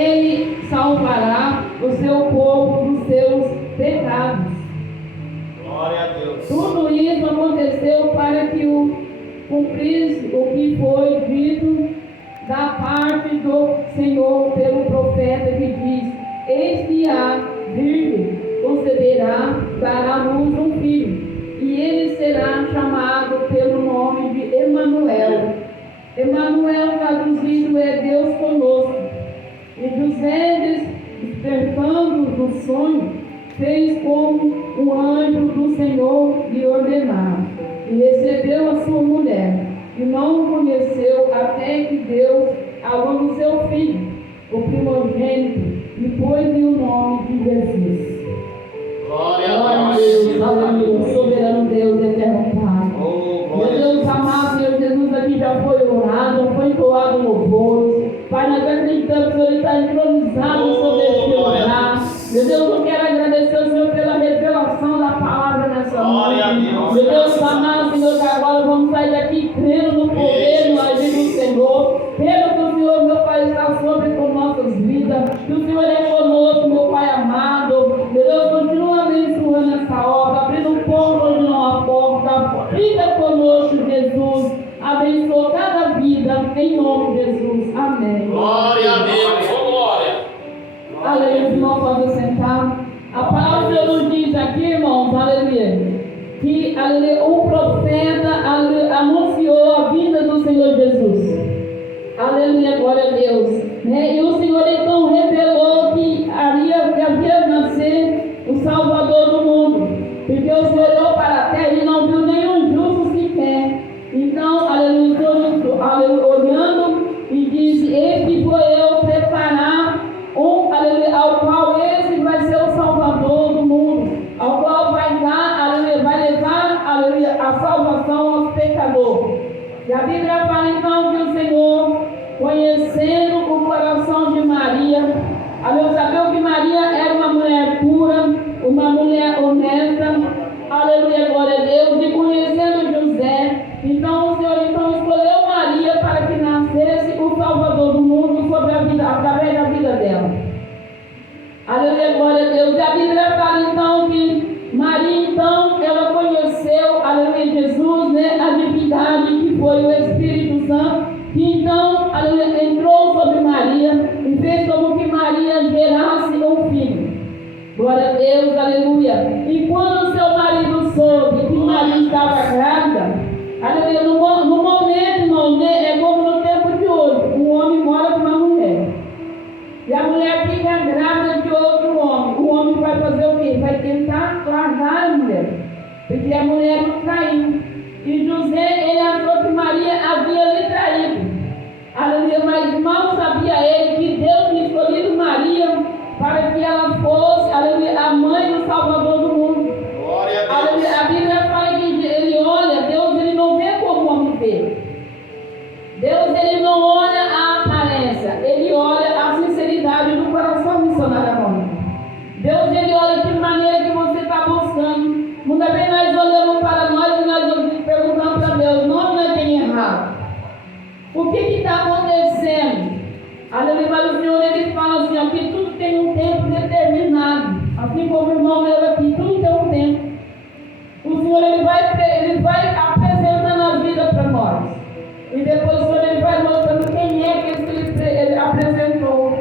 Ele salvará o seu povo dos seus pecados. Glória a Deus. Tudo isso aconteceu para que cumprisse o que foi dito da parte do Senhor pelo profeta que diz: eis que a virgem conceberá, dará à luz um filho, e ele será chamado pelo nome de Emanuel. Emanuel traduzido é Deus conosco. E José, despertando do sonho, fez como um anjo do Senhor lhe ordenara, e recebeu a sua mulher, e não o conheceu até que deu à luz seu filho, o primogênito, e pôs-lhe o nome de Jesus. Glória a Deus. Aleluia, soberano Deus, eterno Pai. Meu Deus amado, Senhor Jesus, aqui já foi orado, já foi entoado louvor. Pai, nós acreditamos que o Senhor está entronizado sobre este lugar. Meu Deus, eu quero agradecer ao Senhor pela revelação da palavra nessa noite. Meu Deus amado, Senhor, que agora vamos sair daqui crendo no poder, no agir do Senhor. Crendo que o Senhor, meu Pai, está sobre com nossas vidas. Que o Senhor é conosco, meu Pai amado. Meu Deus, continua abençoando essa obra, abrindo um porto onde não há porta. Fica conosco, Jesus. Abençoa cada vida, em nome de Jesus. Amém. Glória a Deus. Oh, glória. Aleluia, irmão, pode sentar. A palavra de Deus nos diz aqui, irmãos, aleluia, que aleluia, o profeta anunciou a vinda do Senhor Jesus. Aleluia, glória a Deus. E o Senhor então revelou que havia nascer o Salvador do mundo. Porque o Senhor olhou para a terra e não viu nenhum justo sequer. Então, aleluia, olhando e disse: eis que vou eu preparar aleluia, ao qual esse vai ser o Salvador do mundo, ao qual vai dar, aleluia, vai levar, aleluia, a salvação aos pecadores. E a Bíblia fala então que o Senhor, conhecendo o coração de Maria, aleluia, sabeu que Maria era uma mulher pura, uma mulher honesta, aleluia, glória a Deus, e conhecendo José, então o Senhor escolheu Maria para que nascesse o Salvador do mundo sobre a vida, através da vida dela. Aleluia, glória a Deus. E a Bíblia fala então que Maria, então, ela conheceu, aleluia, Jesus, né, a divindade que foi o Espírito Santo, que então, aleluia, entrou sobre Maria e fez como que Maria gerasse um filho. Glória a Deus, aleluia. E quando seu marido soube que Maria estava grávida, aleluia, no momento, irmão, né, é como no tempo de hoje, um homem mora com uma mulher. E a mulher fica grávida de outro homem. O homem vai fazer o quê? Vai tentar largar a mulher, porque a mulher não traiu. E José, ele achou que Maria havia lhe traído. Aleluia, mas mal sabia ele que Deus tinha escolhido Maria para que ela fosse, aleluia, a mãe do Salvador do mundo. Glória a Deus. Aleluia, a Bíblia fala que ele olha, Deus ele não vê como o homem vê. Deus ele não olha a aparência, ele olha a sinceridade do coração, missionário amado. Deus ele olha de que maneira que você está buscando. Muitas vezes nós olhamos para nós e nós perguntamos para Deus: não é tem errado. O que está acontecendo? Aleluia, mas o Senhor ele fala assim, ó, que tudo tem um tempo determinado. Assim como o irmão meu aqui, tudo tem um tempo. O Senhor ele vai apresentando a vida para nós. E depois o Senhor ele vai mostrando quem é que ele apresentou.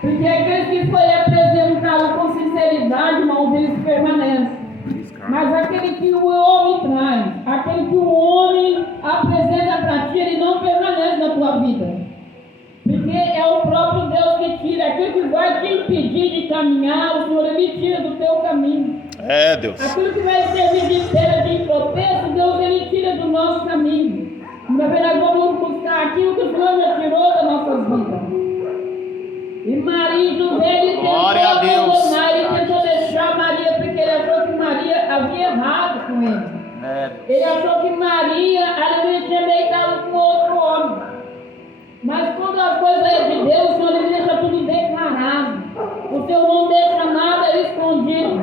Porque aquele que foi apresentado com sinceridade, irmãos, eles permanecem. Mas aquele que o homem traz, aquele que o homem apresenta para ti, ele não permanece na tua vida. Porque é o próprio Deus que tira. Aquilo que vai te impedir de caminhar, o Senhor ele tira do teu caminho. É, Deus. Aquilo que vai servir de pedra de tropeço, Deus ele tira do nosso caminho. Na verdade, vamos buscar aquilo que o Senhor já tirou das nossas vidas. E Maria e José, ele tentou abandonar, ele tentou deixar Maria, porque ele achou que Maria havia errado com ele. Ele achou que Maria, aleluia, tinha deitado com outro homem. Mas quando a coisa é de Deus, o Senhor ele deixa tudo declarado. O Senhor não deixa nada escondido.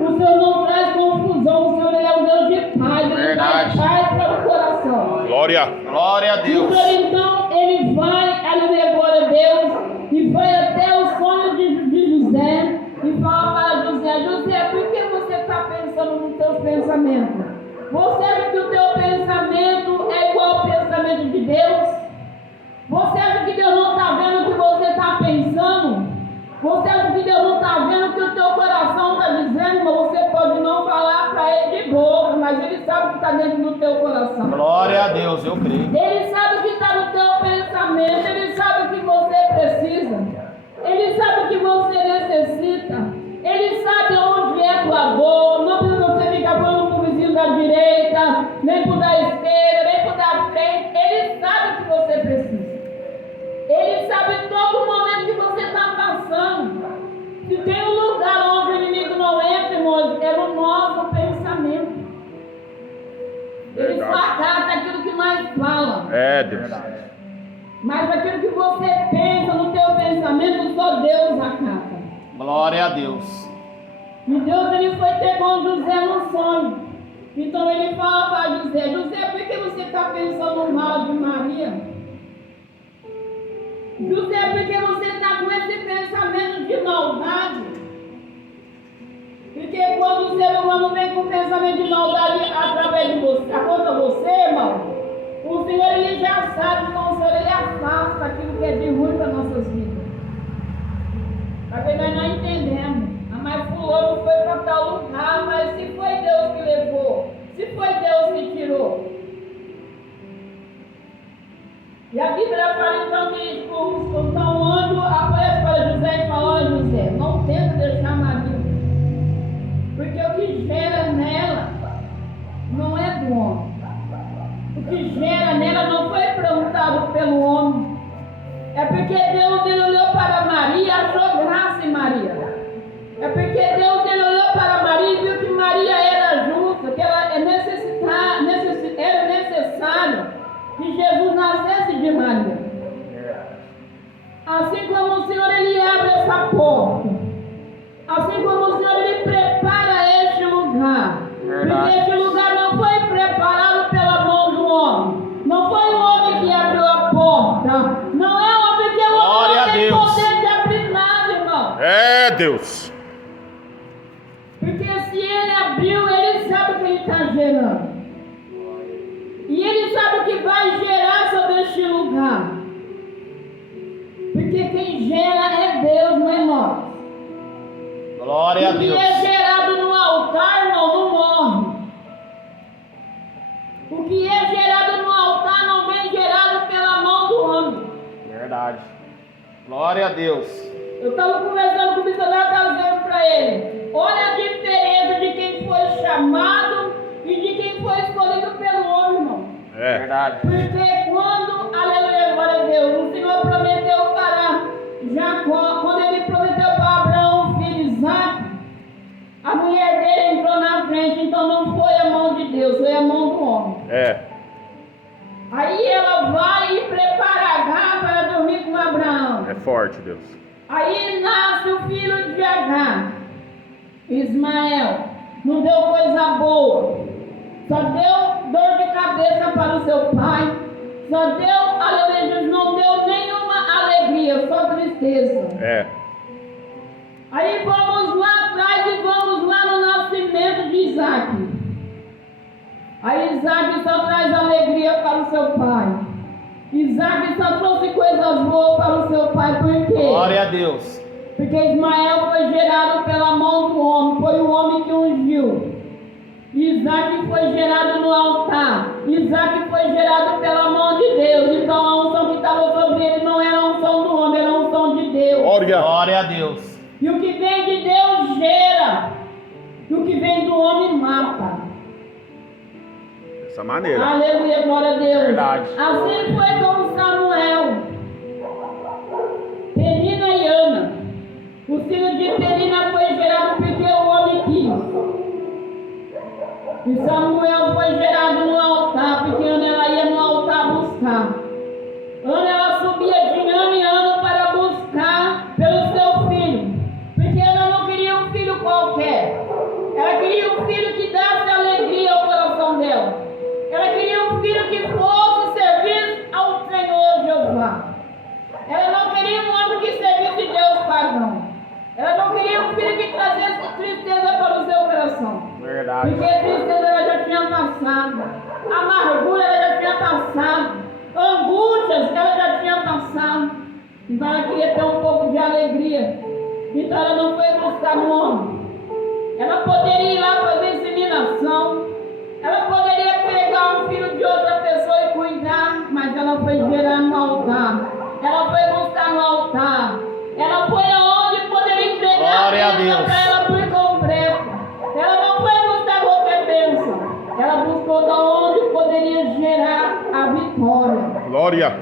O Senhor não traz confusão. O Senhor ele é um Deus de paz. Ele traz paz para o coração. Glória a Deus. O Senhor então, ele vai, aleluia, glória a Deus, e vai até o pensamento? Você acha que o teu pensamento é igual ao pensamento de Deus? Você acha que Deus não está vendo o que você está pensando? Você acha que Deus não está vendo o que o teu coração está dizendo? Mas você pode não falar para Ele de boca, mas Ele sabe o que está dentro do teu coração. Glória a Deus, eu creio. Ele sabe o que está no teu pensamento, Ele sabe o que você precisa, Ele sabe o que você necessita, Ele sabe onde é tua dor. Não precisa você ficar falando para o vizinho da direita, nem para o da esquerda, nem para o da frente. Ele sabe o que você precisa, Ele sabe todo momento que você está passando. Se tem um lugar onde o inimigo não entra, irmãos, é no nosso pensamento. Ele fracassa aquilo que nós falamos. É, Deus. Mas aquilo que você pensa no teu pensamento, só Deus acata. Glória a Deus. E Deus, ele foi ter com José no sonho. Então ele fala para José: José, por que você está pensando mal de Maria? José, por que você está com esse pensamento de maldade? Porque quando o ser humano vem com pensamento de maldade através de você, contra você, irmão, o Senhor ele já sabe, então o Senhor ele afasta aquilo que é de ruim para nossas vidas. Porque nós não entendemos. Mas fulano foi para tal lugar, mas se foi Deus que levou, se foi Deus que tirou. E a Bíblia fala então que então o anjo aparece para José e fala: olha, José, não tenta deixar Maria, porque o que gera nela não é do homem. O que gera nela não foi perguntado pelo homem. É porque Deus ele olhou para Maria e achou graça em Maria. É porque Deus ele olhou para Maria e viu que Maria era justa, que ela era necessário que Jesus nascesse de Maria. Assim como o Senhor ele abre essa porta, assim como o Senhor ele prepara este lugar, porque este lugar não foi preparado pela mão do homem, não foi o homem que abriu a porta, não é o homem, porque o homem não tem poder de abrir nada, irmão. É, Deus. Porque se ele abriu, ele sabe o que ele está gerando. E ele sabe o que vai gerar sobre este lugar. Porque quem gera é Deus, não é nós. Glória a O que Deus. é gerado no altar, não morre. O que é gerado no altar não vem gerado pela mão do homem. Verdade. Glória a Deus. Eu estava conversando com o missionário, estava dizendo para ele: olha a diferença de quem foi chamado e de quem foi escolhido pelo homem, irmão. É verdade. Porque quando, aleluia, glória a Deus, o Senhor prometeu para Jacó, quando ele prometeu para Abraão, o filho Isaac, a mulher dele entrou na frente, então não foi a mão de Deus, foi a mão do homem. É. Aí ela vai e prepara Agar para dormir com Abraão. É forte, Deus. Aí nasce o filho de Agar, Ismael. Não deu coisa boa, só deu dor de cabeça para o seu pai, só deu, aleluia, não deu nenhuma alegria, só tristeza. É. Aí vamos lá atrás e vamos lá no nascimento de Isaac. Aí Isaac só traz alegria para o seu pai. Isaac só trouxe coisas boas para o seu pai, por quê? Glória a Deus. Porque Ismael foi gerado pela mão do homem, foi o homem que ungiu. Isaac foi gerado no altar, Isaac foi gerado pela mão de Deus. Então a unção que estava sobre ele não era a unção do homem, era a unção de Deus. Glória a Deus. E o que vem de Deus gera, e o que vem do homem mata. Dessa maneira. Aleluia, glória a Deus. Verdade. Assim foi com Samuel, Penina e Ana. O filho de Penina foi gerado porque o homem quis. E Samuel foi gerado no altar, porque Ana ela ia no altar buscar. Ana ela subia de ano em ano para buscar pelo seu filho. Porque Ana não queria um filho qualquer. Ela queria um filho que desse alegria ao coração dela. Ela queria um filho que fosse servir ao Senhor Jeová. Ela não queria um homem que servisse Deus pagão. Ela não queria um filho que trazesse tristeza para o seu coração. Verdade. Porque tristeza alegria. Então ela não foi buscar no homem. Ela poderia ir lá fazer inseminação. Ela poderia pegar um filho de outra pessoa e cuidar, mas ela foi gerar no altar. Ela foi buscar no altar. Ela foi aonde poderia entregar Glória a a bênção Deus. para ela por completo. Ela não foi buscar qualquer bênção. Ela buscou da onde poderia gerar a vitória. Glória.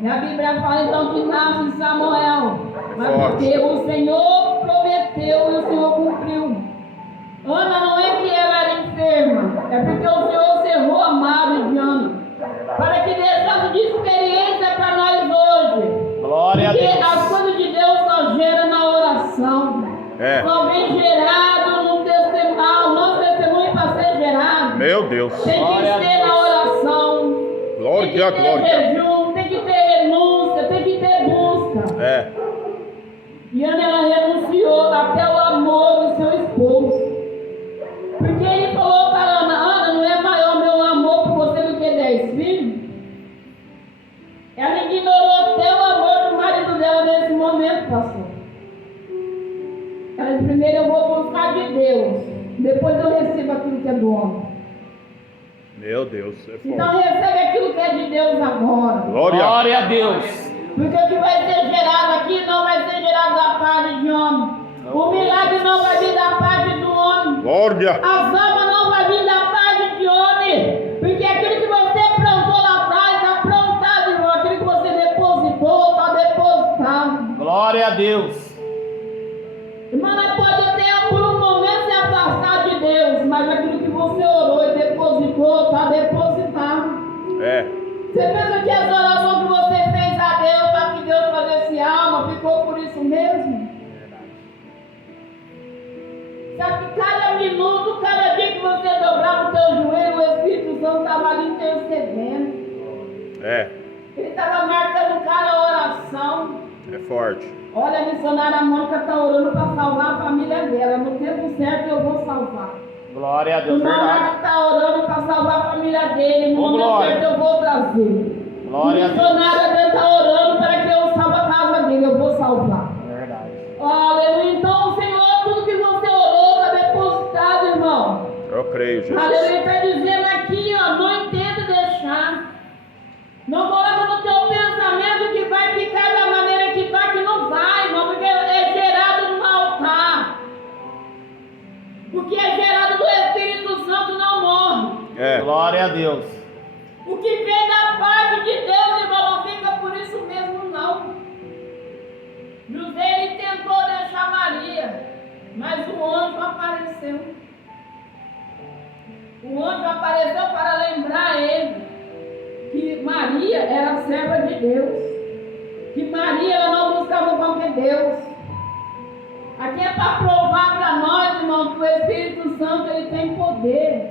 E a Bíblia fala então que nasce Samuel. Mas Forte. porque o Senhor prometeu e o Senhor cumpriu. Ana não é que ela era enferma, é porque o Senhor cerrou a madre de Ana, para que deixasse de experiência para nós hoje. Glória a Porque Deus. as coisas de Deus só geram na oração. É. Só vem gerado no testemunho. O nosso testemunho para ser gerado Meu Deus. tem que Glória a ser na Deus. oração. Glória, Tem que ter glória. jejum, tem que ter renúncia, tem que ter busca. É. E Ana ela renunciou até o amor do seu esposo. Porque ele falou para Ana: Ana, não é maior meu amor por você do que 10 filhos? Ela ignorou até o amor do marido dela nesse momento, pastor. Ela disse: primeiro eu vou buscar de Deus, depois eu recebo aquilo que é do homem. Meu Deus. É Então forte. recebe aquilo que é de Deus agora. Glória. Glória a Deus. Porque o que vai ser gerado aqui não vai ser gerado da parte de homem. O milagre não vai vir da parte do homem. Glória. A alma não vai vir da parte de homem. Porque aquilo que você plantou lá atrás está plantado, irmão. Aquilo que você depositou está depositado. Glória a Deus. Irmão, não pode até por um momento se afastar de Deus, mas aquilo que você orou e depositou está depositado. É. Você pensa que as orações que você fez a Deus para que Deus fizesse alma ficou por isso mesmo? Sabe que cada minuto, cada dia que você dobrava o teu joelho, o Espírito Santo estava ali intercedendo. É. Ele estava marcando cada oração. É forte. Olha, a missionária Mônica está orando para salvar a família dela. No tempo certo eu vou salvar. Glória a O Deus. irmão Verdade. está orando para salvar a família dele. No Ô, momento glória. certo eu vou trazer. Glória a O Deus. missionário dele está orando para que eu salve a casa dele. Eu vou salvar. Verdade. Aleluia. Então, Senhor, tudo que você orou está depositado, irmão. Eu creio, Jesus. Aleluia. Está dizendo aqui, ó, não tenta deixar. Não coloca no teu pensamento que vai ficar da maneira que está, que não vai, irmão, porque é gerado no altar. O que é gerado do Espírito Santo não morre. É. Glória a Deus. O que vem da parte de Deus, irmão, não fica por isso mesmo, não. José, ele tentou deixar Maria, mas o anjo apareceu. O anjo apareceu para lembrar ele que Maria era serva de Deus, que Maria ela não buscava qualquer Deus. Aqui é para provar para nós, irmão, que o Espírito Santo ele tem poder.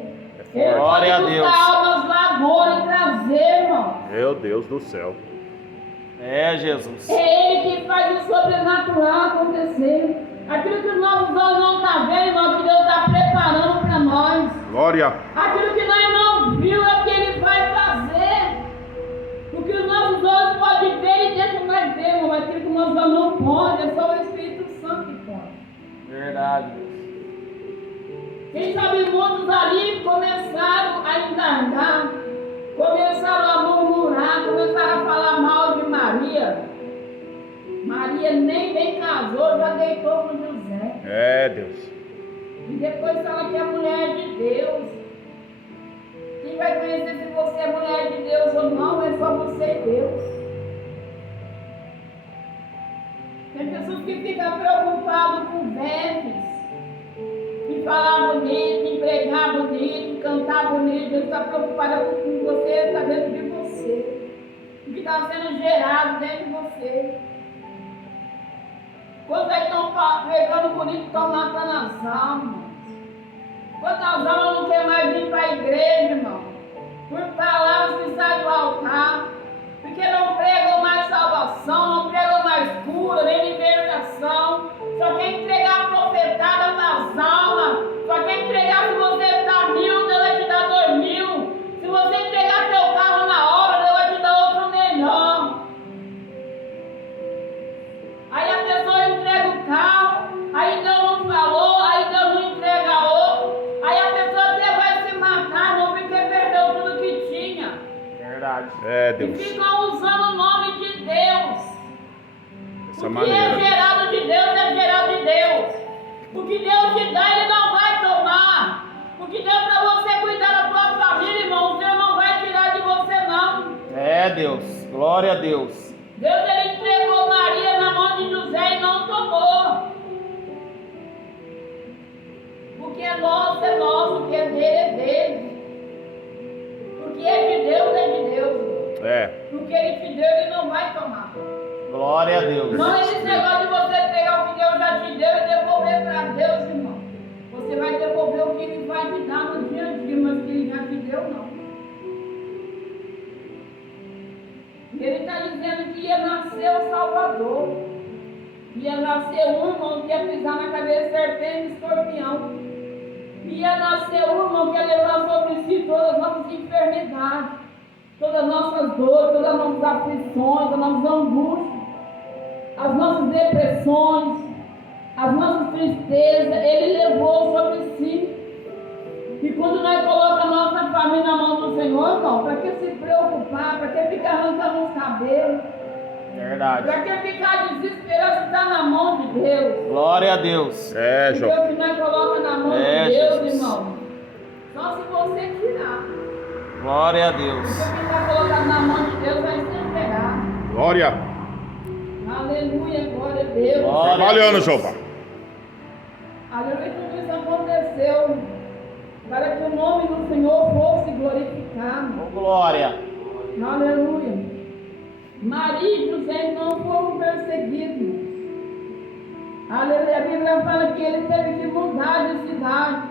Ele Glória a pode Deus. buscar almas lá agora e trazer, irmão. Meu Deus do céu. É, Jesus. É Ele que faz o sobrenatural acontecer. Aquilo que os nossos olhos não estão vendo, irmão, que Deus está preparando para nós. Glória. Aquilo que nós não vimos é o que Ele vai fazer. O que os nossos olhos podem ver, Ele deixa nós ver, irmão. Mas aquilo que os nossos olhos não podem, é só o Espírito Santo que pode. Verdade. Quem sabe muitos ali começaram a indagar, começaram a murmurar, começaram a falar mal de Maria. Maria nem bem casou, já deitou com José. É, Deus. E depois fala que é mulher de Deus. Quem vai conhecer se você é mulher de Deus ou não, é só você e Deus. Tem pessoas que ficam preocupadas com vermes. Em falar bonito, em pregar bonito, em cantar bonito, ele está preocupado com o que você está dentro de você, o que está sendo gerado dentro de você. Quantos aí estão pregando bonito, estão matando as almas? Quantas almas não querem mais vir para a igreja, irmão? Por palavras que saem do altar, porque não pregam mais salvação, não pregam mais cura, nem libertação. Só quer entregar a profetada das almas. Só quer entregar se você dá 1.000, Deus vai te dar 2.000. Se você entregar teu carro na hora, Deus vai te dar outro melhor. Aí a pessoa É, E Deus. ficam usando o nome de Deus. Dessa O que maneira. é gerado de Deus é gerado de Deus. O que Deus te dá, Ele não vai tomar. O que Deus para você cuidar da tua família, irmão, Deus não vai tirar de você, não. É, Deus. Glória a Deus. Deus, Ele entregou Maria na mão de José e não tomou. O que é nosso, o que é dele, é dele. O que é de Deus, é de Deus. É. O que Ele te deu, Ele não vai tomar. Glória a Deus. Não é esse negócio de você pegar o que Deus já te deu e devolver para Deus, irmão. Você vai devolver o que Ele vai te dar no dia a dia, mas o que Ele já te deu, não. E Ele está dizendo que ia nascer o Salvador. Ia nascer um irmão que ia pisar na cabeça de serpente e escorpião. Ia nascer um irmão que ia levar sobre si todas as nossas enfermidades, todas as nossas dores, todas as nossas aflições, as nossas angústias, as nossas depressões, as nossas tristezas. Ele levou sobre si. E quando nós colocamos a nossa família na mão do Senhor, irmão, para que se preocupar? Para que ficar arrancando os cabelos? Verdade. Para que ficar desesperado se está na mão de Deus? Glória a Deus. É, Porque João. o que nós colocamos na mão É, de Deus, Jesus. irmão, só se você tirar. Glória a Porque Deus. o que está colocado na mão de Deus vai se entregar. Glória. Aleluia, glória a Deus. Glória. Trabalhando, Jeová. Aleluia, tudo isso aconteceu para que o nome do Senhor fosse glorificado. Oh, glória. Aleluia. Maria e José não foram perseguidos. Aleluia. A Bíblia fala que ele teve que mudar de cidade,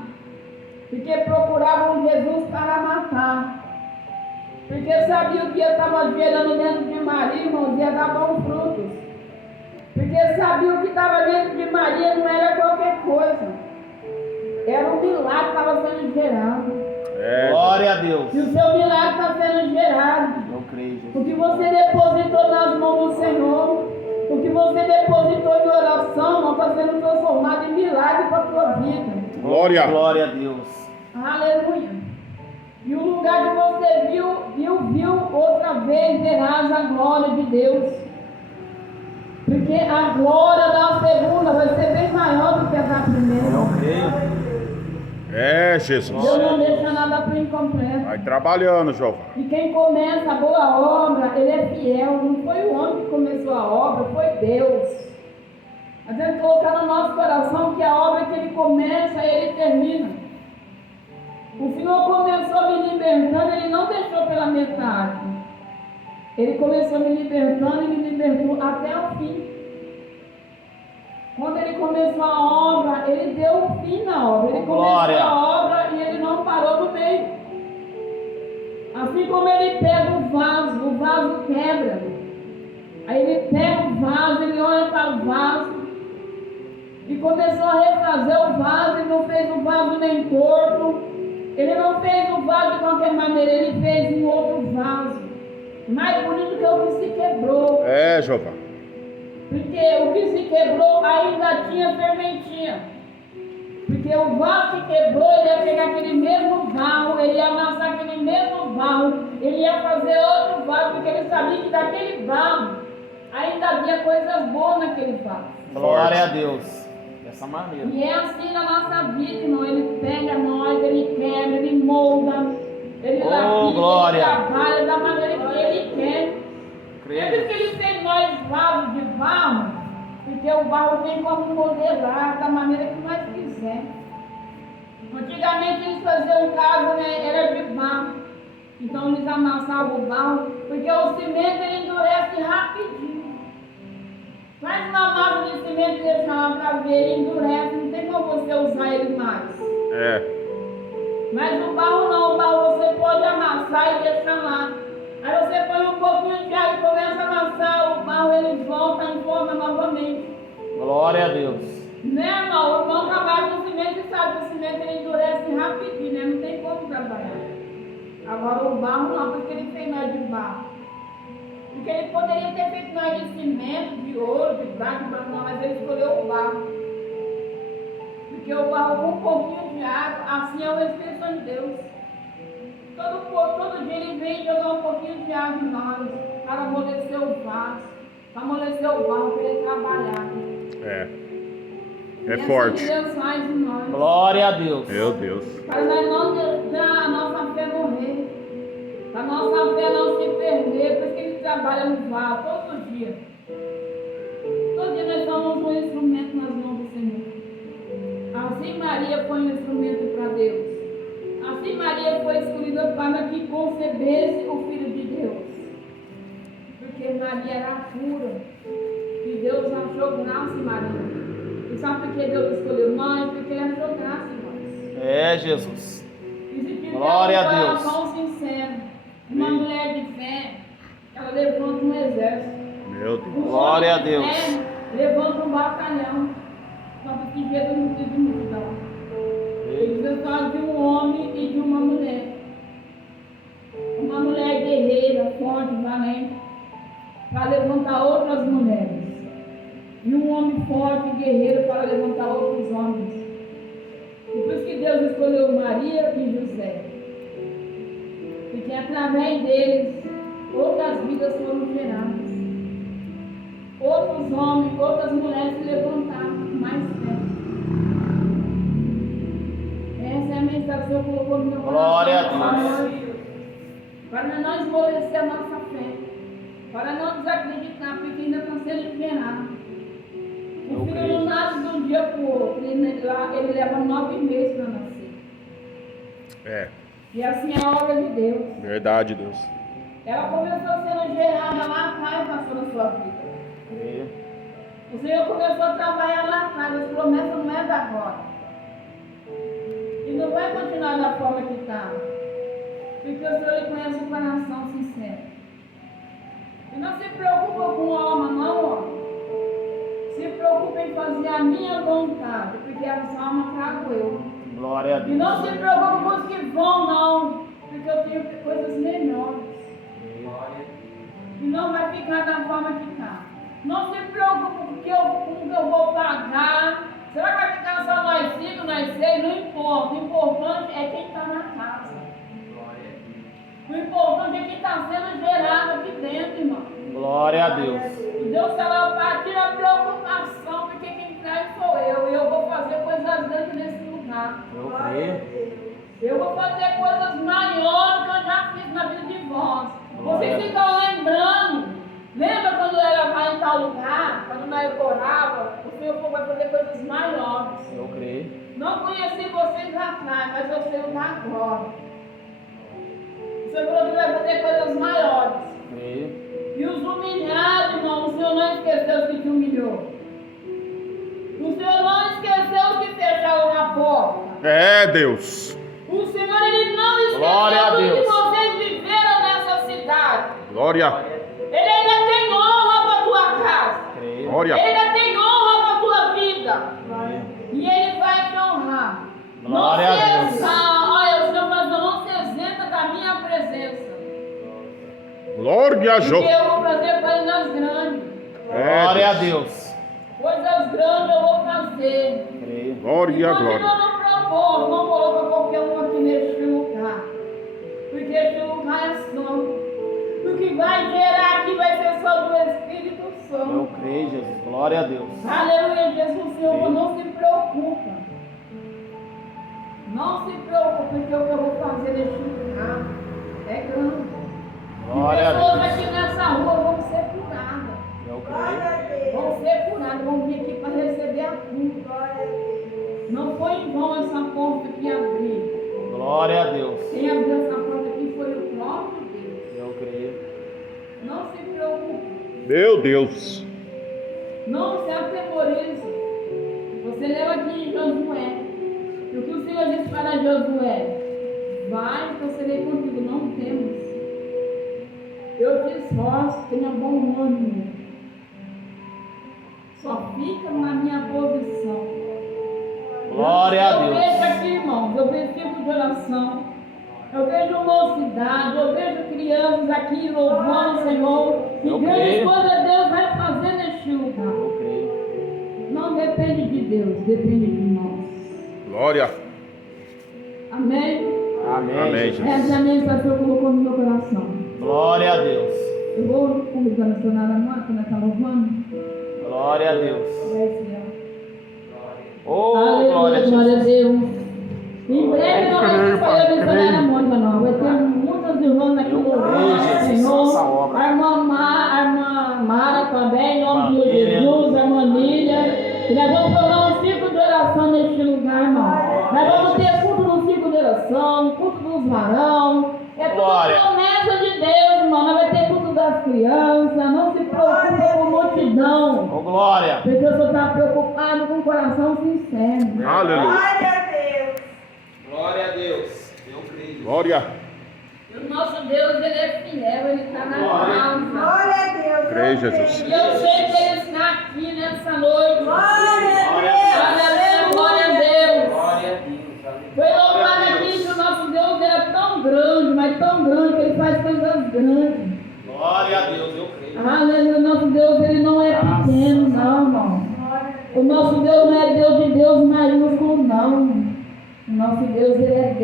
porque procuravam Jesus para matar. Porque sabiam que ele estava gerando dentro de Maria, irmãos, ia dar bons frutos. Porque sabiam que estava dentro de Maria não era qualquer coisa. Era um milagre que estava sendo gerado. É. Glória a Deus. E o seu milagre está sendo gerado. Eu creio, Jesus. O que você depositou nas mãos do Senhor, o que você depositou em oração, não está sendo transformado em milagre para a tua vida. Glória. Glória a Deus. Aleluia. E o lugar que você viu outra vez, verás a glória de Deus. Porque a glória da segunda vai ser bem maior do que a da primeira. Eu creio. É, Jesus. Deus não deixa nada para incompleto. Vai trabalhando, Jeová. E quem começa a boa obra, ele é fiel. Não foi o homem que começou a obra, foi Deus. A gente colocar no nosso coração que a obra que ele começa, ele termina. O Senhor começou me libertando, ele não deixou pela metade. Ele começou me libertando e me libertou até o fim. Quando ele começou a obra, ele deu um fim na obra. Ele começou Glória. a obra e ele não parou no meio. Assim como ele pega o vaso quebra. Aí ele pega o vaso, ele olha para o vaso e começou a refazer o vaso. Ele não fez o vaso nem torto. Ele não fez o vaso de qualquer maneira, ele fez um outro vaso. Mais bonito que o que se quebrou. É, Jeová. Porque o que se quebrou ainda tinha fermentinha. Porque o vaso que quebrou, ele ia pegar aquele mesmo barro, ele ia amassar aquele mesmo barro, ele ia fazer outro vaso, porque ele sabia que daquele barro ainda havia coisas boas naquele vaso. Glória a Deus. Dessa maneira. E é assim na nossa vida, irmão. Ele pega nós, ele quebra, ele molda, ele lapida, glória. ele trabalha da maneira que ele quer. É por Creio. isso que ele fez nós vasos de barro, porque o barro tem como modelar da maneira que nós quiser. Antigamente eles faziam casa, né, era de barro. Então eles amassavam o barro, porque o cimento ele endurece rapidinho. Faz uma massa de cimento e deixa lá para ver, ele endurece, não tem como você usar ele mais. É. Mas o barro não, o barro você pode amassar e deixar lá. Aí você põe um pouquinho de água e começa a amassar, o barro ele volta em forma novamente. Glória a Deus. Né, irmão? O irmão trabalha com cimento e sabe que o cimento ele endurece rapidinho, né? Não tem como trabalhar. Agora o barro não, porque ele fez nós de barro. Porque ele poderia ter feito nós de cimento, de ouro, de prata, de branco, mas ele escolheu o barro. Porque o barro com um pouquinho de água, assim é o Espírito Santo de Deus. Todo dia ele vem jogar um pouquinho de água em nós, para amolecer o vaso, para amolecer o barro, para ele trabalhar. É E forte. assim Deus faz em nós. Glória a Deus. Meu Deus. Para nós não deixar a nossa fé morrer, para a nossa fé não se perder, porque ele trabalha no vaso todo dia. Todo dia nós somos um instrumento nas mãos do Senhor. Assim Maria foi um instrumento para Deus. Assim Maria foi escolhida para que concebesse o Filho de Deus. Porque Maria era pura. E Deus achou graça em Maria. E sabe por que Deus escolheu nós? Porque Ele achou graça em nós. É, Jesus. E se tiver Glória um a Deus. coração sincero, uma mulher de fé, ela levanta um exército. Meu Deus. Um Glória homem de a Deus. fé levanta um batalhão. Só porque Jesus não precisa de multidão. Ele precisava de um homem e de uma mulher. Uma mulher guerreira, forte, valente, para levantar outras mulheres. E um homem forte e guerreiro para levantar outros homens. E por isso que Deus escolheu Maria e José. Porque através deles, outras vidas foram geradas. Outros homens, outras mulheres se levantaram mais fé. Essa é a mensagem que eu colocou no meu coração. Glória a Deus. Para não esmorecer a nossa fé. Para não desacreditar, porque ainda está sendo gerado. O filho não nasce de um dia para o outro. Ele leva 9 meses para nascer. E assim é a obra de Deus. Verdade, Deus. Ela começou sendo gerada lá atrás, passou na sua vida. O Senhor começou a trabalhar lá atrás. As promessas não é da agora. E não vai continuar da forma que está. Porque o Senhor ele conhece o coração sincero. E não se preocupa com a alma, não, ó. Se preocupa em fazer a minha vontade, porque a sua alma trago eu. Glória a E Deus. não se preocupa com os que vão, não, porque eu tenho coisas melhores. E não vai ficar da forma que está. Não se preocupa com o que eu vou pagar. Será que vai ficar só nós 5, nós 6? Não importa. O importante é quem está na casa. O importante é quem está sendo gerado aqui dentro, irmão. Glória a Deus. E Deus fala, tira a preocupação, porque quem traz sou eu. E eu vou fazer coisas grandes nesse lugar. Eu creio. Eu vou fazer coisas maiores que eu já fiz na vida de vós. Vocês ficam lembrando. Lembra quando ela vai em tal lugar? Quando nós orava, o Senhor vai fazer coisas maiores. Eu creio. Não conheci vocês lá atrás, mas eu sei o da agora. O Senhor falou que vai fazer coisas maiores. Creio. E os humilhados, irmão, o Senhor não esqueceu os que te humilhou. O Senhor não esqueceu os que fecharam a porta. É, Deus. O Senhor, Ele não Glória a esqueceu tudo Deus. que vocês viveram nessa cidade. Glória. Ele ainda tem honra para a tua casa. Creio. Glória. Ele ainda tem honra para a tua vida. Creio. E Ele vai te honrar. Glória não a se Deus. Olha, o Senhor falou, não se isenta da minha presença. Glória a Porque Deus. eu vou fazer coisas grandes. Glória a Deus. Coisas grandes eu vou fazer. Creio. Glória, E glória. continua no propósito, não coloca qualquer um aqui neste lugar. Porque este lugar é santo. O que vai gerar aqui vai ser só do Espírito Eu Santo. creio, Jesus. Glória a Deus. Aleluia, Jesus, Senhor, não se preocupa. Não se preocupe, porque o que eu vou fazer neste lugar é grande. Glória a Pessoas Deus. aqui nessa rua vão ser curadas. Eu creio. Vão ser curadas, vão vir aqui para receber a cura. Não foi em vão essa porta que abriu. Glória a Deus. Quem abriu essa porta aqui foi o próprio Deus. Eu creio. Não se preocupe. Meu Deus. Não se atemorize. Você leu aqui em Josué. E o que o Senhor disse para Josué? Vai, que eu serei contigo, não temas. Eu te esforço, tenha bom ânimo. Só fica na minha posição. Glória a Eu vejo Deus. aqui, irmãos, eu vejo tempo de oração. Eu vejo mocidade, eu vejo crianças aqui louvando o Senhor. E Eu grande creio. coisa Deus vai fazer neste lugar. Eu creio. Não depende de Deus, depende de nós. Glória. Amém? Amém. Amém, Jesus. Essa é a mensagem que eu colocou no meu coração. Glória a Deus. Eu vou convidando a senhora Amanda, quando ela está louvando. Glória a Deus. Oh, Aleluia, glória a glória a Jesus. Deus. Em breve não vai ser só eu missionária Mônica, não. Vai ter muitas irmãs aqui no Jesus, Senhor. essa obra. A irmã Mara também, em nome de Família. Jesus, a irmã Nília. E nós vamos tornar um ciclo de oração neste lugar, irmão. Nós vamos ter culto no ciclo de oração, culto dos varão. É tudo Glória. promessa de Deus, irmão. Nós vamos ter culto das crianças. Não se preocupe com multidão. Oh, glória. Porque eu só estou preocupado com o coração sincero. Aleluia. Glória a Deus. Eu creio. Glória. O nosso Deus, Ele é fiel, Ele está na casa. Creio, Jesus. E eu sei que Ele está aqui nessa noite. Glória a Aleluia, glória a Deus. Glória a Deus. Foi louvado aqui que o nosso Deus é tão grande, mas tão grande que Ele faz coisas grandes. Glória a Deus. Eu creio. Aleluia, o nosso Deus, Ele não é pequeno, não, irmão. O nosso Deus não é Deus de Deus maiúsculo, não. O nosso Deus, Ele é